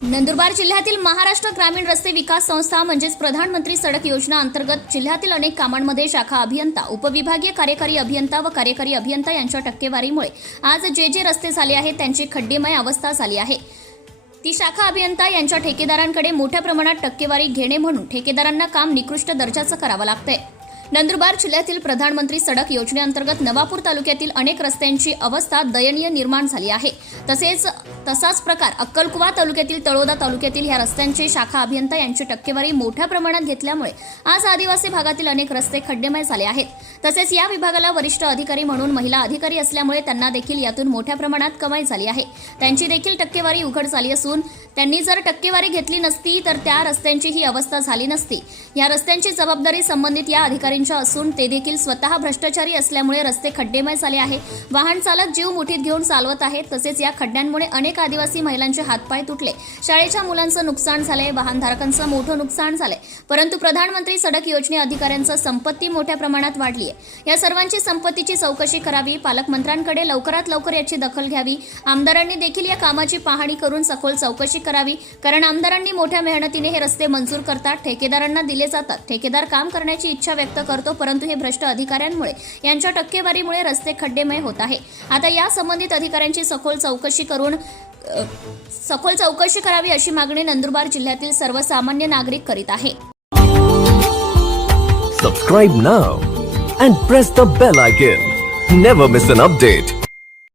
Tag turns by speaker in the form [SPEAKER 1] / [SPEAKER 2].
[SPEAKER 1] नंदुरबार जिल्ह्यातील महाराष्ट्र ग्रामीण रस्ते विकास संस्था म्हणजेच प्रधानमंत्री सडक योजना अंतर्गत जिल्ह्यातील अनेक कामांमध्ये शाखा अभियंता उपविभागीय कार्यकारी अभियंता व कार्यकारी अभियंता यांच्या टक्केवारीमुळे आज जे जे रस्ते झाले आहेत त्यांची खड्डेमय अवस्था झाली आहे. ती शाखा अभियंता यांच्या ठेकेदारांकडे मोठ्या प्रमाणात टक्केवारी घेणे म्हणून ठेकेदारांना काम निकृष्ट दर्जाचं करावं लागतंय. नंदुरबार जिल्ह्यातील प्रधानमंत्री सडक योजनेअंतर्गत नवापूर तालुक्यातील अनेक रस्त्यांची अवस्था दयनीय निर्माण झाली आहे. तसेच तसाच प्रकार अक्कलकुवा तालुक्यातील तळोदा तालुक्यातील ह्या रस्त्यांचे शाखा अभियंता यांची टक्केवारी मोठ्या प्रमाणात घेतल्यामुळे आज आदिवासी भागातील अनेक रस्ते खड्डेमय झाले आहेत. तसेच या विभागाला वरिष्ठ अधिकारी म्हणून महिला अधिकारी असल्यामुळे त्यांना देखील यातून मोठ्या प्रमाणात कमाई झाली आहे. त्यांची देखील टक्केवारी उघड झाली असून त्यांनी जर टक्केवारी घेतली नसती तर त्या रस्त्यांची ही अवस्था झाली नसती. या रस्त्यांची जबाबदारी संबंधित या अधिकारी अधिकाऱ्यांच्या असून ते देखील स्वतः भ्रष्टाचारी असल्यामुळे रस्ते खड्डेमय झाले आहे. वाहन चालक जीव मुठीत घेऊन चालवत आहेत तसेच या खड्ड्यांमुळे अनेक आदिवासी महिलांचे हातपाय तुटले. शाळेच्या मुलांचं नुकसान झालंय. वाहनधारकांचं मोठं नुकसान झालंय. परंतु प्रधानमंत्री सडक योजने अधिकाऱ्यांचं संपत्ती मोठ्या प्रमाणात वाढली आहे या सर्वांची संपत्तीची चौकशी करावी पालकमंत्र्यांकडे लवकरात लवकर याची दखल घ्यावी आमदारांनी देखील या कामाची पाहणी करून सखोल चौकशी करावी कारण आमदारांनी मोठ्या मेहनतीने हे रस्ते मंजूर करतात ठेकेदारांना दिले जातात. ठेकेदार काम करण्याची इच्छा व्यक्त करतो परंतु हे भ्रष्ट अधिकाऱ्यांमुळे यांच्या टक्केवारीमुळे रस्ते खड्डेमय होत आहे. आता या संबंधित अधिकाऱ्यांची सखोल चौकशी करून सखोल चौकशी करावी अशी मागणी नंदुरबार जिल्ह्यातील सर्वसामान्य नागरिक करीत आहे.
[SPEAKER 2] Subscribe now and press the bell icon never miss an update